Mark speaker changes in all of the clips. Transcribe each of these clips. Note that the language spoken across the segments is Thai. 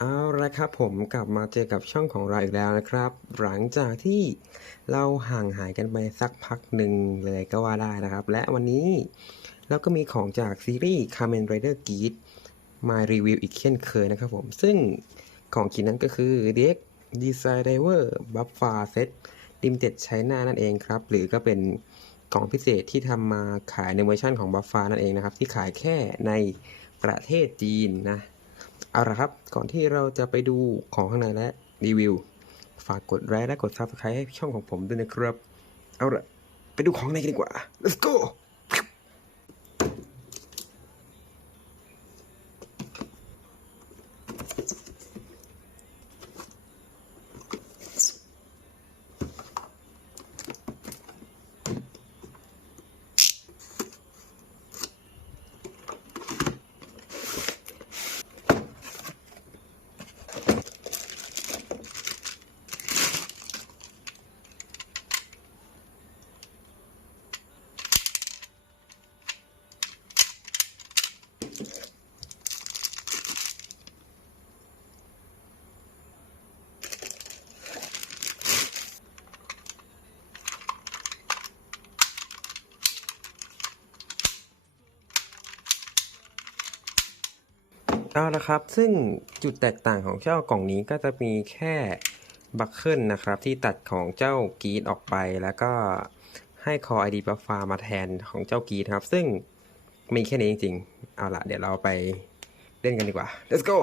Speaker 1: เอาละครับผมกลับมาเจอกับช่องของเราอีกแล้วนะครับ หลังจากที่เราห่างหายกันไปสักพักหนึ่งเลยก็ว่าได้นะครับ และวันนี้เราก็มีของจากซีรีส์ Kamen Rider Geat มารีวิวอีกเช่นเคยนะครับผม ซึ่งของกินนั้นก็คือ DX Design Diver Buffa Set Limited China นั่นเองครับ หรือก็เป็นของพิเศษที่ทำมาขายในเวอร์ชันของ Buffa นั่นเองนะครับ ที่ขายแค่ในประเทศจีนนะ เอาละครับ ก่อนที่เราจะไปดูของข้างในและรีวิว ฝากกดไลค์และกด Subscribe ให้ช่องของผมด้วยนะครับ เอาละไปดูของในกันดีกว่า let's go เอาละครับ ซึ่งจุดแตกต่างของเจ้ากล่องนี้ก็จะมีแค่บัคเกิลนะครับ ที่ตัดของเจ้ากีดออกไปแล้วก็ให้คอ ID บัฟฟามาแทนของเจ้ากีดครับ ซึ่งมีแค่นี้จริงๆ เอาละเดี๋ยวเราไปเล่นกันดีกว่า let's go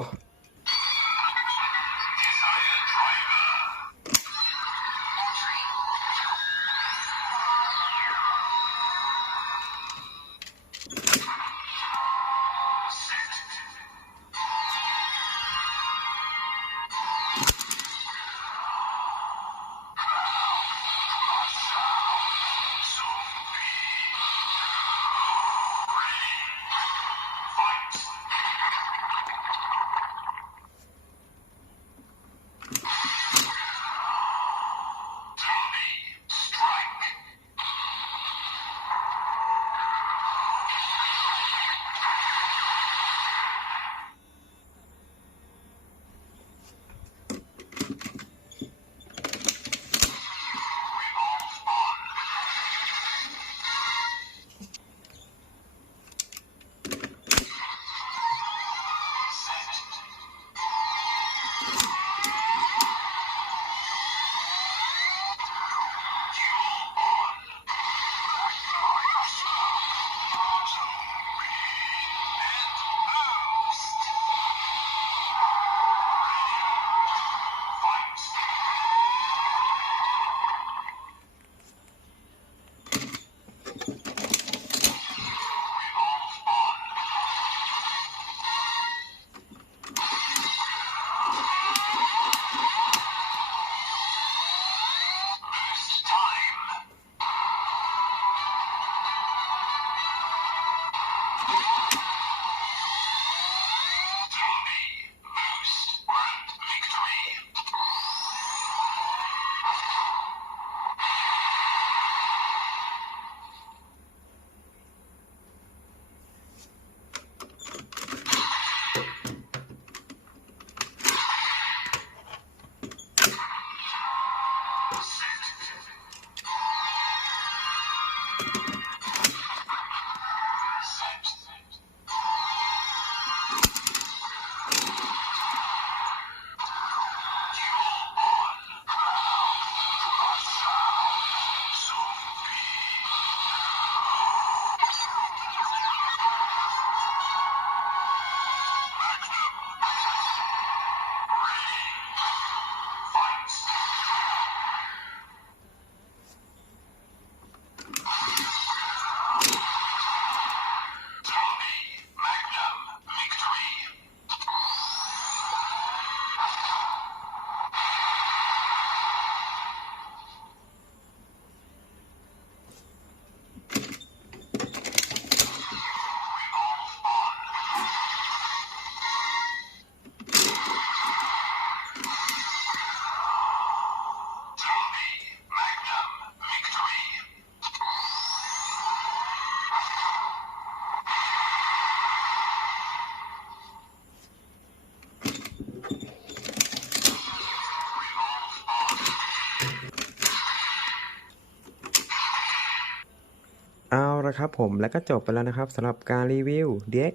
Speaker 1: ละครับผมและก็จบไปแล้วนะครับสำหรับการรีวิว DX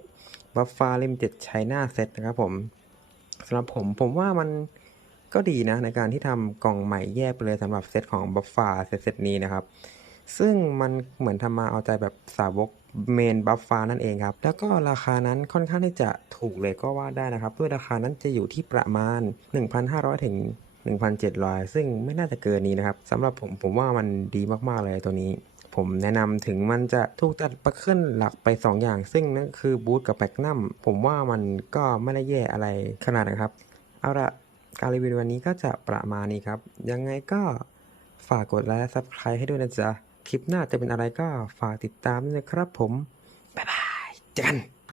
Speaker 1: Buffer Limited China Set นะครับผมสำหรับผมผมว่ามันก็ดีนะในการที่ทำกล่องใหม่แยกไปเลยสำหรับเซตของ Buffer เซตเซตนี้นะครับ ซึ่งมันเหมือนทำมาเอาใจแบบสาวกเมนบัฟฟ้านั่นเองครับ แล้วก็ราคานั้นค่อนข้างที่จะถูกเลยก็ว่าได้นะครับ ด้วยราคานั้นจะอยู่ที่ประมาณ 1,500 ถึง 1,700 ซึ่งไม่น่าจะเกินนี้นะครับสำหรับผมผมว่ามันดีมากๆเลยตัวนี้ ผมแนะนำถึงมันจะถูกตัดประขึ้นหลักไป 2 อย่าง ซึ่งนั่นคือบูทกับแบกนัมผมว่ามันก็ไม่ได้แย่อะไรขนาดนะครับ เอาละการรีวิววันนี้ก็จะประมาณนี้ครับ ยังไงก็ฝากกดไลค์และ Subscribe ให้ด้วยนะจ๊ะ คลิปหน้าจะเป็นอะไรก็ฝากติดตามด้วยนะครับผม บ๊ายบาย เจอกัน